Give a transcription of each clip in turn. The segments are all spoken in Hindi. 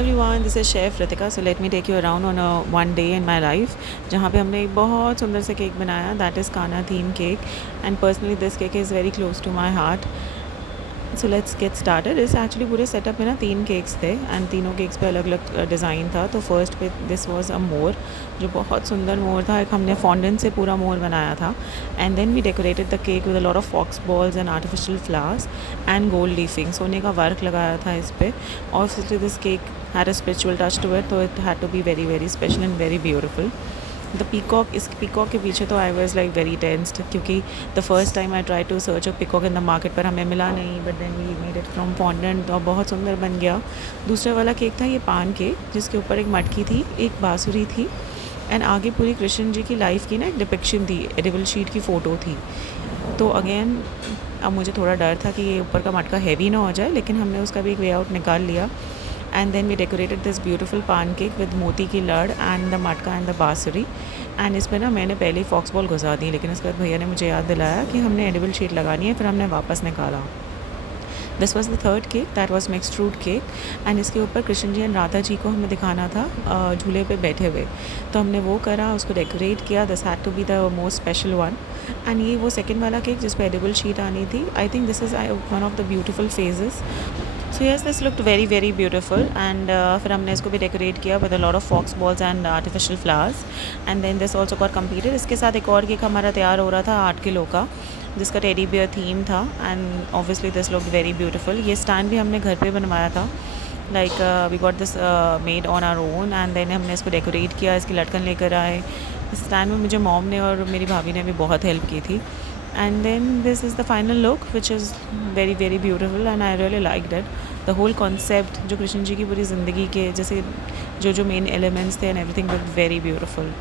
Everyone, this is chef Ritika. So let me take you around on a one day in my life, जहाँ पे हमने एक बहुत सुंदर से केक बनाया, that is Kanha theme cake. And personally this cake is very close to my heart. So let's get started. इस एक्चुअली पूरे सेटअप में ना 3 केक्स थे एंड तीनों केक्स पे अलग अलग डिज़ाइन था। तो फर्स्ट पे दिस वाज अ मोर, जो बहुत सुंदर मोर था। एक हमने फॉन्डेंट से पूरा मोर बनाया था। And then we decorated the cake with a lot of faux balls and artificial flowers and gold leafing, सोने का वर्क लगाया था इस पर। Obviously this cake had a spiritual touch to it, so it had to be very very special and very beautiful. The peacock, इस peacock के पीछे तो I was like very tensed, क्योंकि the first time I tried to search a peacock in the market पर हमें मिला नहीं, but then we made it from fondant और बहुत सुंदर बन गया। दूसरा वाला केक था ये पान केक, जिसके ऊपर एक मटकी थी, एक बांसुरी थी एंड आगे पूरी कृष्ण जी की लाइफ की ना एक डिपिक्शन थी, एडिबल शीट की फ़ोटो थी। तो अगेन अब मुझे थोड़ा डर था कि ये ऊपर का मटका हैवी ना हो जाए, लेकिन हमने उसका भी एक वे आउट निकाल लिया। And then we decorated this beautiful paan cake with मोती की लड़ and the matka and the bansuri. And इसमें ना मैंने पहले ही फॉक्स बॉल घुसा दी, लेकिन उसके बाद भैया ने मुझे याद दिलाया कि हमने एडिबल शीट लगानी है, फिर हमने वापस निकाला। This was the third cake, that was mixed fruit cake. And इसके ऊपर कृष्ण जी एंड राधा जी को हमें दिखाना था झूले पे बैठे हुए, तो हमने वो करा, उसको डेकोरेट किया। This had to be the most special one. And ये वो सेकेंड वाला केक जिस पर एडिबल शीट आनी थी। I think this is one of the beautiful phases. So yes, this looked very very beautiful. And फिर हमने इसको भी डेकोरेट किया with a lot of faux balls and artificial flowers. And then this also got completed. इसके साथ एक और केक हमारा तैयार हो रहा था 8 किलो का, जिसका टेडी बियर थीम था। And obviously this looked very beautiful. ये स्टैंड भी हमने घर पे बनवाया था, like we got this made on our own. And then हमने इसको डेकोरेट किया, इसकी लटकन लेकर आए। इस स्टैंड में मुझे मॉम ने और मेरी भाभी ने भी बहुत हेल्प की थी। And then this is the final look which is very very beautiful and I really like that. The whole concept, जो कृष्ण जी की पूरी ज़िंदगी के जैसे जो जो मेन एलिमेंट्स थे and everything looked very beautiful.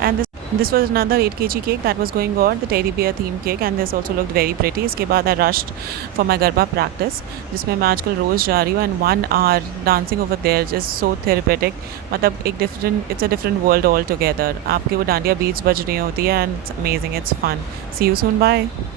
And this was another 8 kg cake that was going on, the teddy bear theme cake, and this also looked very pretty. इसके बाद I rushed for my garba practice, जिसमें मैं आजकल रोज़ जा रही हूँ। and 1 hour dancing over there just so therapeutic. मतलब एक it's a different world altogether. आपके वो डांडिया बीट्स बज रही होती है and it's amazing, it's fun. See you soon, bye.